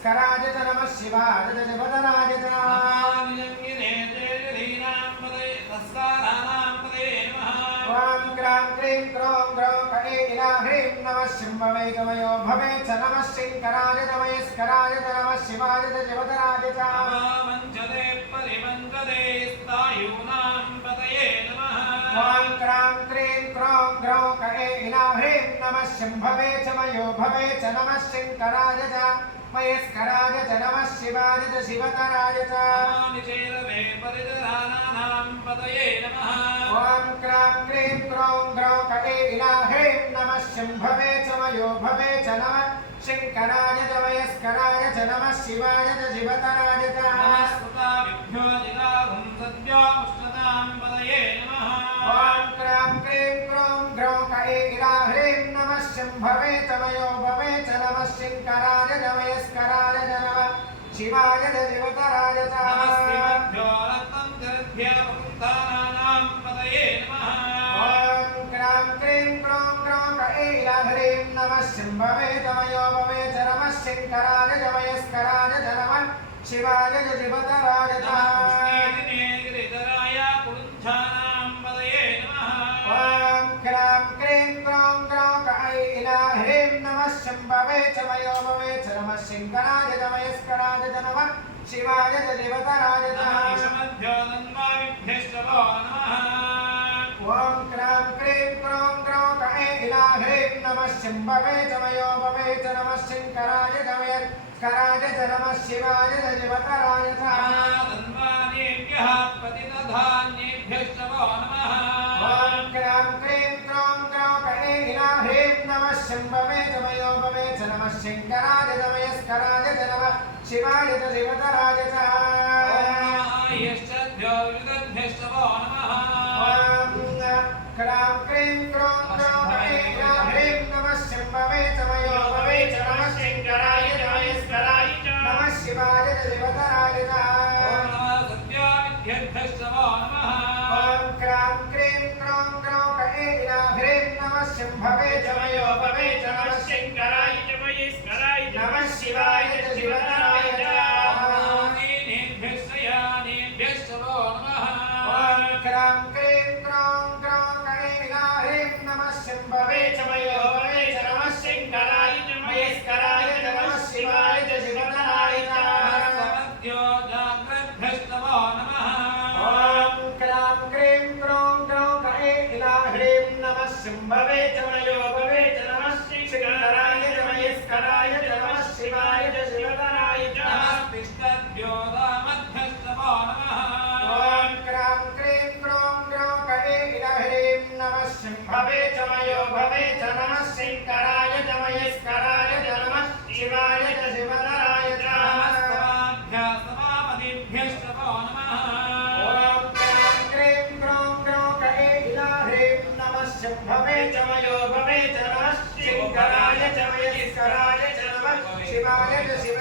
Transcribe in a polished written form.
स्कराय च नमः शिवाय च शिवतराय च वां क्रां क्रीं क्रों ग्रौं कणे इला ह्रीं नमः शिम्भवे च मयो भवे च नमः शिङ्कराय च मयस्कराय च नमः शिवाय च शिवतराय च वञ्चदे परिवञ्चदे स्थायूनां पतये नमः वां क्रां क्रीं क्रों ग्रौं कणे इला ह्रीं नमः शिम्भवे च मयो भवे च नमः शिङ्कराय च मयस्कराय च नमः शिवाय च शिवतराय च निचेरवे परिजरानां पतये नमः वां क्रां क्रीं क्रों ग्रौं कणे इला ह्रीं नमः शिम्भवे च मयो भवे च नमः शिङ्कराय च मयस्कराय च नमः शिवाय च शिवतराय च नमस्कृताभ्यो जिगाहुं सद्यो उष्णतां पतये नमः वां क्रां क्रीं क्रों ग्रौं कणे इला ह्रीं नमः शिम्भवे च मयो भवे च नमः शिङ्कराय च मयस्कराय च नमः शिवाय च शिवतराय च नमस्तेभ्यो रत्नं जलभ्यो वृन्दानां पतये नमः वां क्रां क्रीं क्रों ग्रौं कणे इला ह्रीं नमः शिम्भवे च मयो भवे च नमः शिङ्कराय च मयस्कराय च नमः शिवाय च शिवतराय च गिरिधराय कुरुञ्छानां पतये नमः वां क्रां क्रीं क्रों ग्रौं कणे इला ह्रीं नमः शिम्भवे च मयो भवे च नमः शिङ्कराय च मयस्कराय च नमः शिवाय च शिवतराय च ईशमभ्यो तन्वाभ्यश्चवो नमः वां क्रां क्रीं क्रों ग्रौं कणे इला ह्रीं नमः शिम्भवे च मयो भवे च नमः शिङ्कराय च मयस्कराय च नमः शिवाय च शिवतराय च तन्वानेभ्यः पतितधान्येभ्यश्चवो नमः वां क्रां क्रीं क्रों ग्रौं कणे इला ह्रीं नमः शिम्भवे च मयो भवे च नमः शिङ्कराय च मयस्कराय च नमः शिवाय च शिवतराय च यश्चभ्यो विरुद्धभ्यश्चवो नमः क्रां क्रीं क्रों ग्रौं कणे इला ह्रीं नमः शिम्भवे च मयो भवे च नमः शिङ्कराय च मयस्कराय च नमः शिवाय च शिवतराय च सत्याविद्यभ्यश्चवो नमः क्रां क्रीं क्रों ग्रौं कणे इला ह्रीं नमः शिम्भवे च मयो भवे च नमः शिङ्कराय च मयस्कराय च नमः शिवाय च शिवतराय च नेभ्यश्चयानेभ्यश्चवो नमः क्रां क्रीं क्रों ग्रौं कणे इला ह्रीं नमः शिम्भवे च मयो भवे च नमः शिङ्कराय च मयस्कराय च नमः शिवाय च शिवतराय च समद्यो जाग्रद्भ्यश्चवो नमः क्रां क्रीं क्रों ग्रौं कणे इला ह्रीं नमः शिम्भवे च मयो भवे च नमः शिङ्कराय च मयस्कराय च नमः शिवाय च शिवतराय च नमस्तिष्ठद्यो दामद्भ्यश्चवो नमः क्रां क्रीं क्रों ग्रौं कणे इला ह्रीं नमः शिम्भवे च मयो भवे च नमः शिङ्कराय च मयस्कराय च नमः शिवाय च शिवतराय च नमस्तेभ्यश्चवो नमः क्रां क्रीं क्रों ग्रौं कणे इला ह्रीं नमः शिम्भवे च मयो भवे च नमः शिङ्कराय च मयस्कराय च नमः शिवाय च शिव